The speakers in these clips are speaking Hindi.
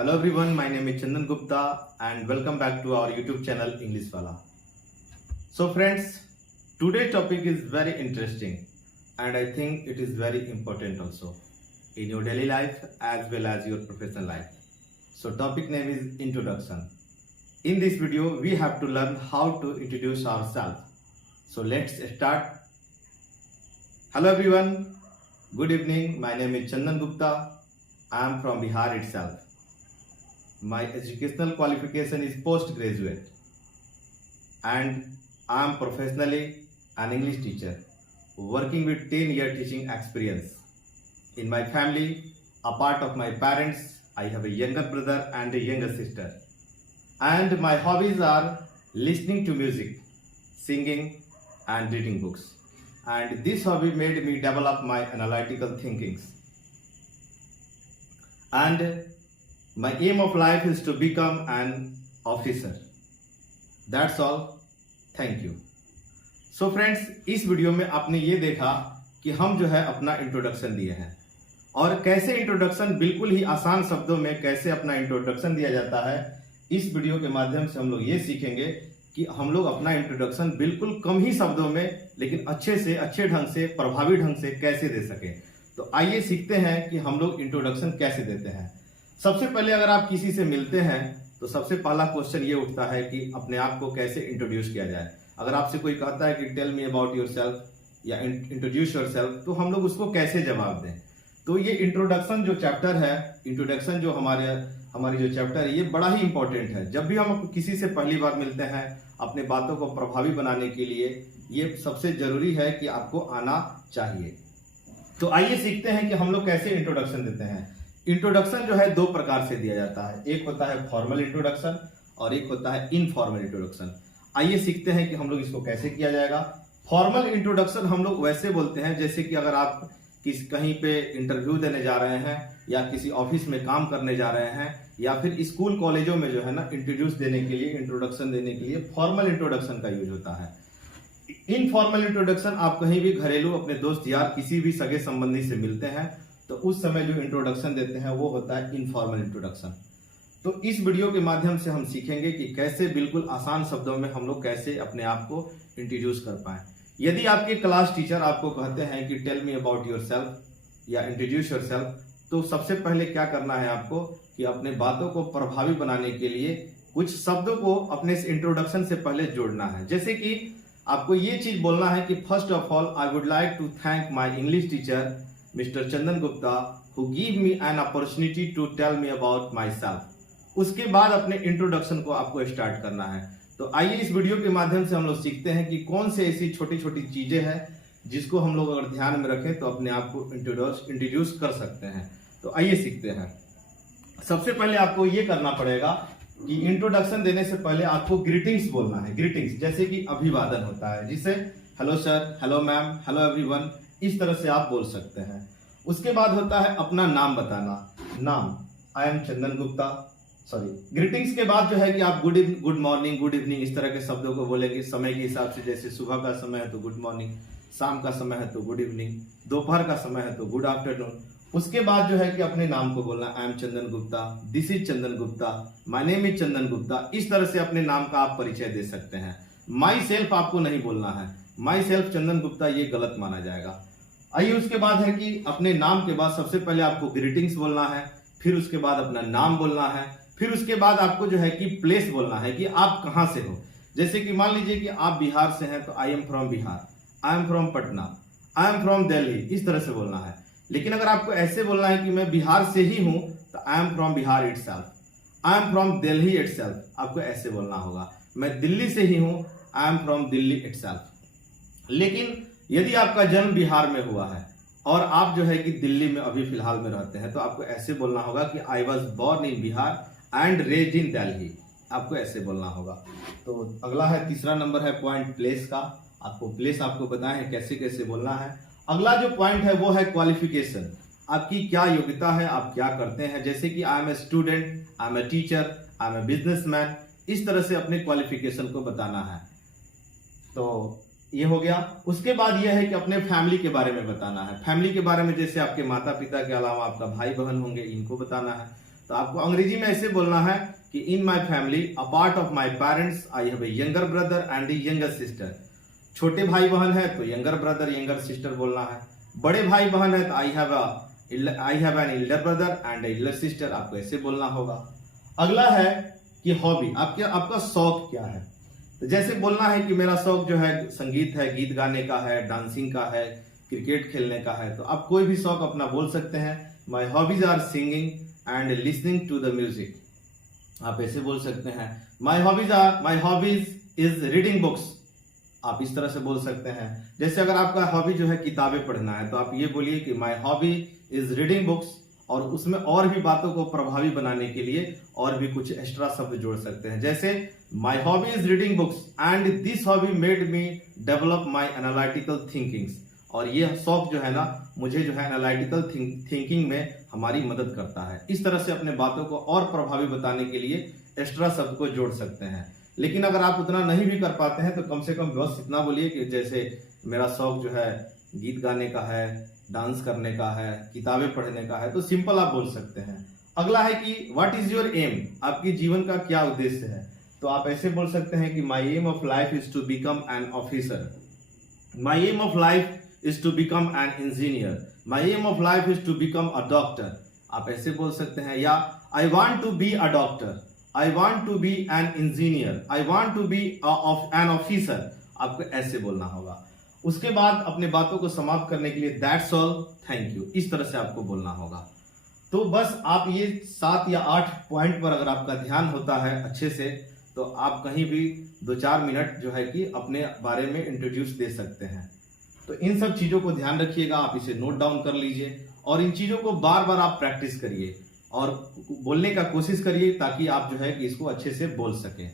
Hello everyone, my name is Chandan Gupta and welcome back to our YouTube channel English Wala. So friends, today's topic is very interesting and I think it is very important also in your daily life as well as your professional life. So topic name is introduction. In this video, we have to learn how to introduce ourselves. So let's start. Hello everyone, good evening. My name is Chandan Gupta. I am from Bihar itself. My educational qualification is postgraduate and I am professionally an English teacher working with 10-year teaching experience. In my family, apart of my parents, I have a younger brother and a younger sister. And my hobbies are listening to music, singing and reading books. And this hobby made me develop my analytical thinkings. And my aim of life is to become an officer. That's all. Thank you. So friends, इस वीडियो में आपने ये देखा कि हम जो है अपना इंट्रोडक्शन दिए हैं और कैसे इंट्रोडक्शन बिल्कुल ही आसान शब्दों में कैसे अपना इंट्रोडक्शन दिया जाता है। इस वीडियो के माध्यम से हम लोग ये सीखेंगे कि हम लोग अपना इंट्रोडक्शन बिल्कुल कम ही शब्दों में लेकिन अच्छे ढंग से प्रभावी ढंग से कैसे दे सके। तो आइए सीखते हैं कि हम लोग इंट्रोडक्शन कैसे देते हैं। सबसे पहले अगर आप किसी से मिलते हैं तो सबसे पहला क्वेश्चन ये उठता है कि अपने आप को कैसे इंट्रोड्यूस किया जाए। अगर आपसे कोई कहता है कि टेल मी अबाउट योरसेल्फ या इंट्रोड्यूस योरसेल्फ, तो हम लोग उसको कैसे जवाब दें। तो ये इंट्रोडक्शन जो चैप्टर है, इंट्रोडक्शन जो हमारी जो चैप्टर है, ये बड़ा ही इंपॉर्टेंट है। जब भी हम किसी से पहली बार मिलते हैं अपने बातों को प्रभावी बनाने के लिए ये सबसे जरूरी है कि आपको आना चाहिए। तो आइए सीखते हैं कि हम लोग कैसे इंट्रोडक्शन देते हैं। इंट्रोडक्शन जो है दो प्रकार से दिया जाता है, एक होता है फॉर्मल इंट्रोडक्शन और एक होता है इनफॉर्मल इंट्रोडक्शन। आइए सीखते हैं कि हम लोग इसको कैसे किया जाएगा। फॉर्मल इंट्रोडक्शन हम लोग वैसे बोलते हैं जैसे कि अगर आप कहीं पे इंटरव्यू देने जा रहे हैं या किसी ऑफिस में काम करने जा रहे हैं या फिर स्कूल कॉलेजों में जो है ना इंट्रोड्यूस देने के लिए, इंट्रोडक्शन देने के लिए फॉर्मल इंट्रोडक्शन का यूज होता है। इनफॉर्मल इंट्रोडक्शन आप कहीं भी घरेलू अपने दोस्त यार किसी भी सगे संबंधी से मिलते हैं तो उस समय जो इंट्रोडक्शन देते हैं वो होता है इनफॉर्मल इंट्रोडक्शन। तो इस वीडियो के माध्यम से हम सीखेंगे कि कैसे बिल्कुल आसान शब्दों में हम लोग कैसे अपने आप को इंट्रोड्यूस कर पाए। यदि आपके क्लास टीचर आपको कहते हैं कि टेल मी अबाउट योरसेल्फ या इंट्रोड्यूस योरसेल्फ, तो सबसे पहले क्या करना है आपको कि अपने बातों को प्रभावी बनाने के लिए कुछ शब्दों को अपने इंट्रोडक्शन से पहले जोड़ना है। जैसे कि आपको ये चीज बोलना है कि first of all I would like to thank my English teacher mister Chandan Gupta who give me an opportunity to tell me about myself. उसके बाद अपने इंट्रोडक्शन को आपको स्टार्ट करना है। तो आइए इस वीडियो के माध्यम से हम लोग सीखते हैं कि कौन से ऐसी छोटी छोटी चीजें हैं जिसको हम लोग अगर ध्यान में रखें तो अपने आप को इंट्रोड्यूस कर सकते हैं। तो आइए सीखते हैं। सबसे पहले आपको ये करना पड़ेगा कि इंट्रोडक्शन देने से पहले आपको ग्रीटिंग्स बोलना है। ग्रीटिंग्स जैसे कि अभिवादन होता है, जिसे hello sir, hello ma'am, hello everyone, इस तरह से आप बोल सकते हैं। उसके बाद होता है अपना नाम बताना। नाम, आई एम चंदन गुप्ता। ग्रीटिंग्स के बाद जो है कि आप गुड मॉर्निंग, गुड इवनिंग इस तरह के शब्दों को बोलेंगे समय के हिसाब से। जैसे सुबह का समय है तो गुड मॉर्निंग, शाम का समय है तो गुड इवनिंग, दोपहर का समय है तो गुड आफ्टरनून। उसके बाद जो है कि अपने नाम को बोलना, I am Chandan Gupta, this is Chandan Gupta, my name is Chandan Gupta. इस तरह से अपने नाम का आप परिचय दे सकते हैं। माई सेल्फ आपको नहीं बोलना है, माई सेल्फ चंदन गुप्ता ये गलत माना जाएगा। आइए उसके बाद है कि अपने नाम के बाद सबसे पहले आपको ग्रीटिंग्स बोलना है, फिर उसके बाद अपना नाम बोलना है, फिर उसके बाद आपको जो है कि प्लेस बोलना है कि आप कहां से हो। जैसे कि मान लीजिए कि आप बिहार से हैं तो I am from Bihar, I am from Patna, I am from Delhi, इस तरह से बोलना है। लेकिन अगर आपको ऐसे बोलना है कि मैं बिहार से ही हूं तो I am from Bihar itself, I am from Delhi itself, आपको ऐसे बोलना होगा। मैं दिल्ली से ही हूं, I am from Delhi itself. लेकिन यदि आपका जन्म बिहार में हुआ है और आप जो है कि दिल्ली में अभी फिलहाल में रहते हैं तो आपको ऐसे बोलना होगा कि I was born in Bihar and raised in Delhi, आपको ऐसे बोलना होगा। तो अगला है, तीसरा नंबर है पॉइंट प्लेस का। आपको प्लेस आपको बताएं है कैसे कैसे बोलना है। अगला जो पॉइंट है वो है क्वालिफिकेशन, आपकी क्या योग्यता है, आप क्या करते हैं। जैसे कि I am a student, I am a teacher, I am a businessman, इस तरह से अपने क्वालिफिकेशन को बताना है। तो ये हो गया। उसके बाद यह है कि अपने फैमिली के बारे में बताना है। फैमिली के बारे में जैसे आपके माता पिता के अलावा आपका भाई बहन होंगे, इनको बताना है। तो आपको अंग्रेजी में ऐसे बोलना है कि in my family apart of my parents I have a younger brother and a younger sister. छोटे भाई बहन है तो यंगर ब्रदर यंगर सिस्टर बोलना है। बड़े भाई बहन है तो I have an elder brother and Elder sister, आपको ऐसे बोलना होगा। अगला है कि हॉबी, आपका शौक क्या है। तो जैसे बोलना है कि मेरा शौक जो है संगीत है, गीत गाने का है, डांसिंग का है, क्रिकेट खेलने का है, तो आप कोई भी शौक अपना बोल सकते हैं। My hobbies are singing and listening to the music, आप ऐसे बोल सकते हैं। My hobbies is reading books, आप इस तरह से बोल सकते हैं। जैसे अगर आपका हॉबी जो है किताबें पढ़ना है तो आप ये बोलिए कि my hobby is reading books, और उसमें और भी बातों को प्रभावी बनाने के लिए और भी कुछ एक्स्ट्रा शब्द जोड़ सकते हैं। जैसे my hobby is reading books and this hobby made me develop my analytical thinkings, और ये शौक जो है ना मुझे जो है एनालिटिकल थिंकिंग में हमारी मदद करता है। इस तरह से अपने बातों को और प्रभावी बताने के लिए एक्स्ट्रा शब्द को जोड़ सकते हैं। लेकिन अगर आप उतना नहीं भी कर पाते हैं तो कम से कम बस इतना बोलिए कि जैसे मेरा शौक जो है गीत गाने का है, डांस करने का है, किताबें पढ़ने का है, तो सिंपल आप बोल सकते हैं। अगला है कि व्हाट इज योर एम, आपकी जीवन का क्या उद्देश्य है। तो आप ऐसे बोल सकते हैं कि my aim of life is to become an officer, my aim of life is to become an engineer, my aim of life is to become a doctor, आप ऐसे बोल सकते हैं। या I want to be a doctor, I want to be an engineer, I want to be an officer, आपको ऐसे बोलना होगा। उसके बाद अपने बातों को समाप्त करने के लिए दैट्स ऑल, थैंक यू, इस तरह से आपको बोलना होगा। तो बस आप ये 7 या 8 पॉइंट पर अगर आपका ध्यान होता है अच्छे से तो आप कहीं भी 2-4 मिनट जो है कि अपने बारे में इंट्रोड्यूस दे सकते हैं। तो इन सब चीजों को ध्यान रखिएगा, आप इसे नोट डाउन कर लीजिए और इन चीजों को बार बार आप प्रैक्टिस करिए और बोलने का कोशिश करिए ताकि आप जो है कि इसको अच्छे से बोल सकें।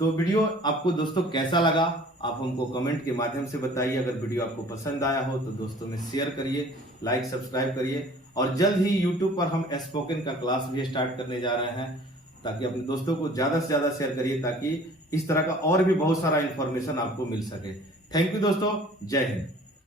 तो वीडियो आपको दोस्तों कैसा लगा आप हमको कमेंट के माध्यम से बताइए। अगर वीडियो आपको पसंद आया हो तो दोस्तों में शेयर करिए, लाइक सब्सक्राइब करिए, और जल्द ही यूट्यूब पर हम स्पोकन का क्लास भी स्टार्ट करने जा रहे हैं, ताकि अपने दोस्तों को ज्यादा से ज्यादा शेयर करिए ताकि इस तरह का और भी बहुत सारा इंफॉर्मेशन आपको मिल सके। थैंक यू दोस्तों, जय हिंद।